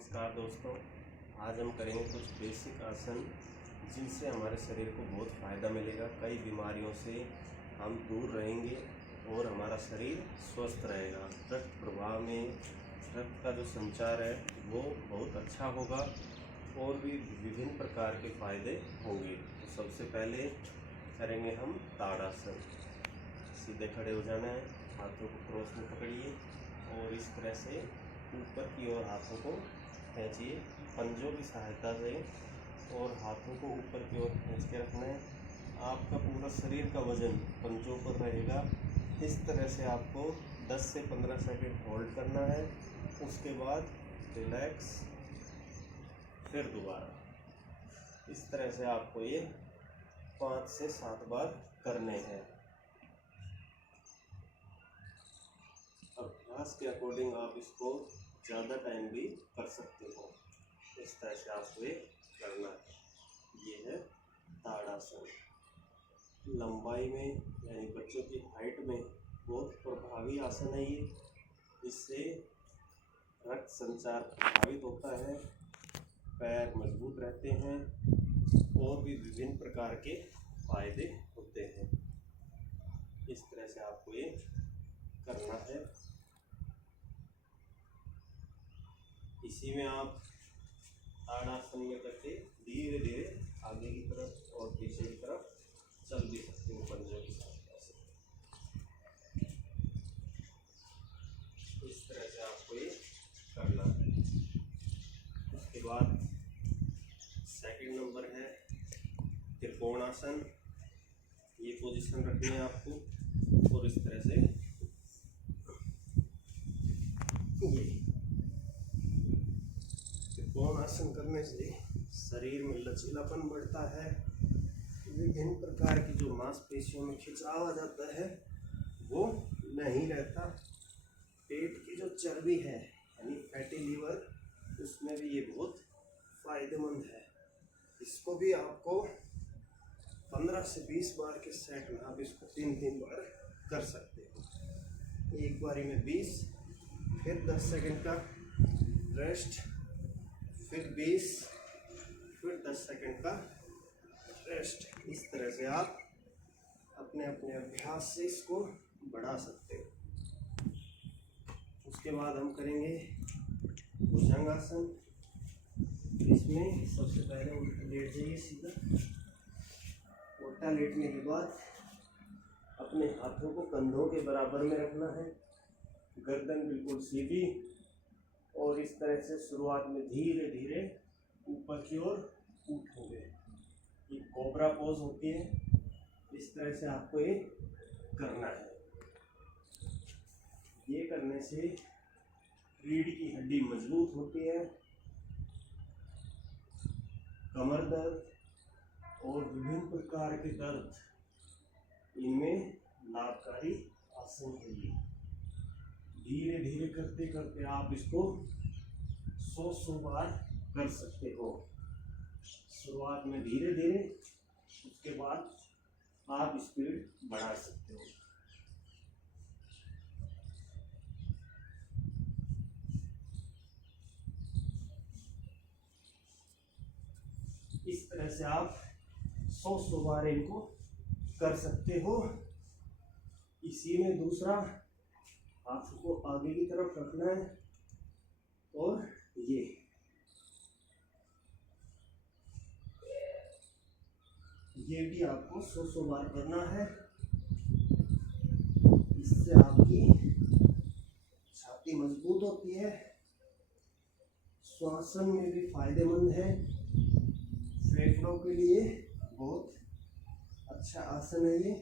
नमस्कार दोस्तों, आज हम करेंगे कुछ बेसिक आसन जिनसे हमारे शरीर को बहुत फ़ायदा मिलेगा। कई बीमारियों से हम दूर रहेंगे और हमारा शरीर स्वस्थ रहेगा। रक्त प्रवाह में रक्त का जो संचार है वो बहुत अच्छा होगा और भी विभिन्न प्रकार के फायदे होंगे। तो सबसे पहले करेंगे हम ताड़ासन। सीधे खड़े हो जाना है, हाथों को क्रॉस में पकड़िए और इस तरह से ऊपर की ओर हाथों को खींचिए पंजों की सहायता से और हाथों को ऊपर की ओर खींच के रखना है। आपका पूरा शरीर का वजन पंजों पर रहेगा। इस तरह से आपको 10 से 15 सेकंड होल्ड करना है। उसके बाद रिलैक्स, फिर दोबारा। इस तरह से आपको ये 5 से 7 बार करने हैं। अभ्यास के अकॉर्डिंग आप इसको ज़्यादा टाइम भी कर सकते हो। इस तरह से आपको ये करना है। ये है ताड़ासन। लंबाई में यानी बच्चों की हाइट में बहुत प्रभावी आसन है ये। इससे रक्त संचार प्रभावित होता है, पैर मजबूत रहते हैं और भी विभिन्न प्रकार के फायदे होते हैं। इस तरह से आपको ये करना है। इसी में आप ताड़ासन में करके धीरे धीरे आगे की तरफ और पीछे की तरफ चल भी सकते हो पंजों की सहायता से। इस तरह से आपको ये करना है। उसके बाद सेकंड नंबर है त्रिकोणासन। ये पोजीशन रखनी है आपको और इस तरह से ये त्रिकोणासन करने से शरीर में लचीलापन बढ़ता है। विभिन्न प्रकार की जो मांसपेशियों में खिंचाव आ जाता है वो नहीं रहता। पेट की जो चर्बी है यानी फैटी लीवर, उसमें भी ये बहुत फायदेमंद है। इसको भी आपको 15 से 20 बार के सेट में आप इसको 3-3 बार कर सकते हो। एक बारी में 20, फिर 10 सेकंड का रेस्ट, फिर 20, फिर 10 सेकंड का रेस्ट। इस तरह से आप अपने अपने अभ्यास से इसको बढ़ा सकते हो। उसके बाद हम करेंगे भुजंगासन। इसमें सबसे पहले उल्टा लेट जाइए सीधा। उल्टा लेटने के बाद अपने हाथों को कंधों के बराबर में रखना है, गर्दन बिल्कुल सीधी और इस तरह से शुरुआत में धीरे धीरे ऊपर की ओर उठोगे। ये कोबरा पोज होती है। इस तरह से आपको ये करना है। ये करने से रीढ़ की हड्डी मजबूत होती है, कमर दर्द और विभिन्न प्रकार के दर्द इनमें लाभकारी आसन है ये। धीरे धीरे करते करते आप इसको 100 बार कर सकते हो। शुरुआत में धीरे धीरे, उसके बाद आप स्पीड बढ़ा सकते हो। इस तरह से आप 100 बार इनको कर सकते हो। इसी में दूसरा हाथ को आगे की तरफ रखना है और ये भी आपको 100 बार करना है। इससे आपकी छाती मजबूत होती है, श्वासन में भी फायदेमंद है, फेफड़ों के लिए बहुत अच्छा आसन है ये।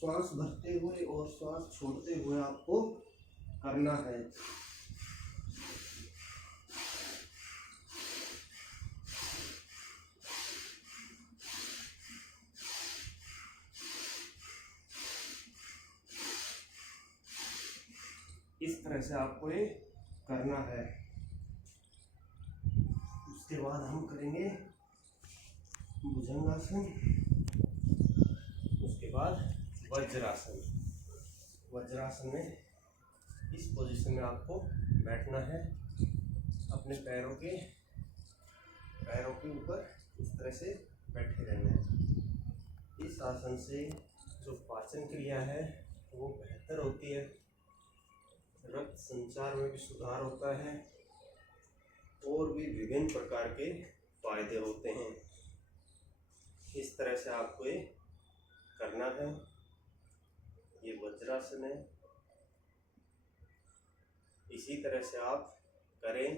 श्वास भरते हुए और श्वास छोड़ते हुए आपको करना है। इस तरह से आपको ये करना है। उसके बाद हम करेंगे भुजंगासन। उसके बाद वज्रासन। वज्रासन में इस पोजीशन में आपको बैठना है। अपने पैरों के ऊपर इस तरह से बैठे रहना है। इस आसन से जो पाचन क्रिया है वो बेहतर होती है, रक्त संचार में भी सुधार होता है और भी विभिन्न प्रकार के फायदे होते हैं। इस तरह से आपको ये करना है। ये वज्रासन है। इसी तरह से आप करें,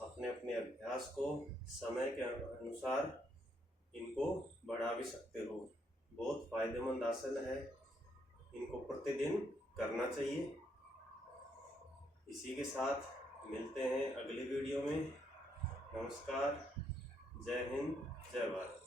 अपने अपने अभ्यास को समय के अनुसार इनको बढ़ा भी सकते हो। बहुत फायदेमंद आसन है, इनको प्रतिदिन करना चाहिए। इसी के साथ मिलते हैं अगली वीडियो में। नमस्कार, जय हिंद, जय भारत।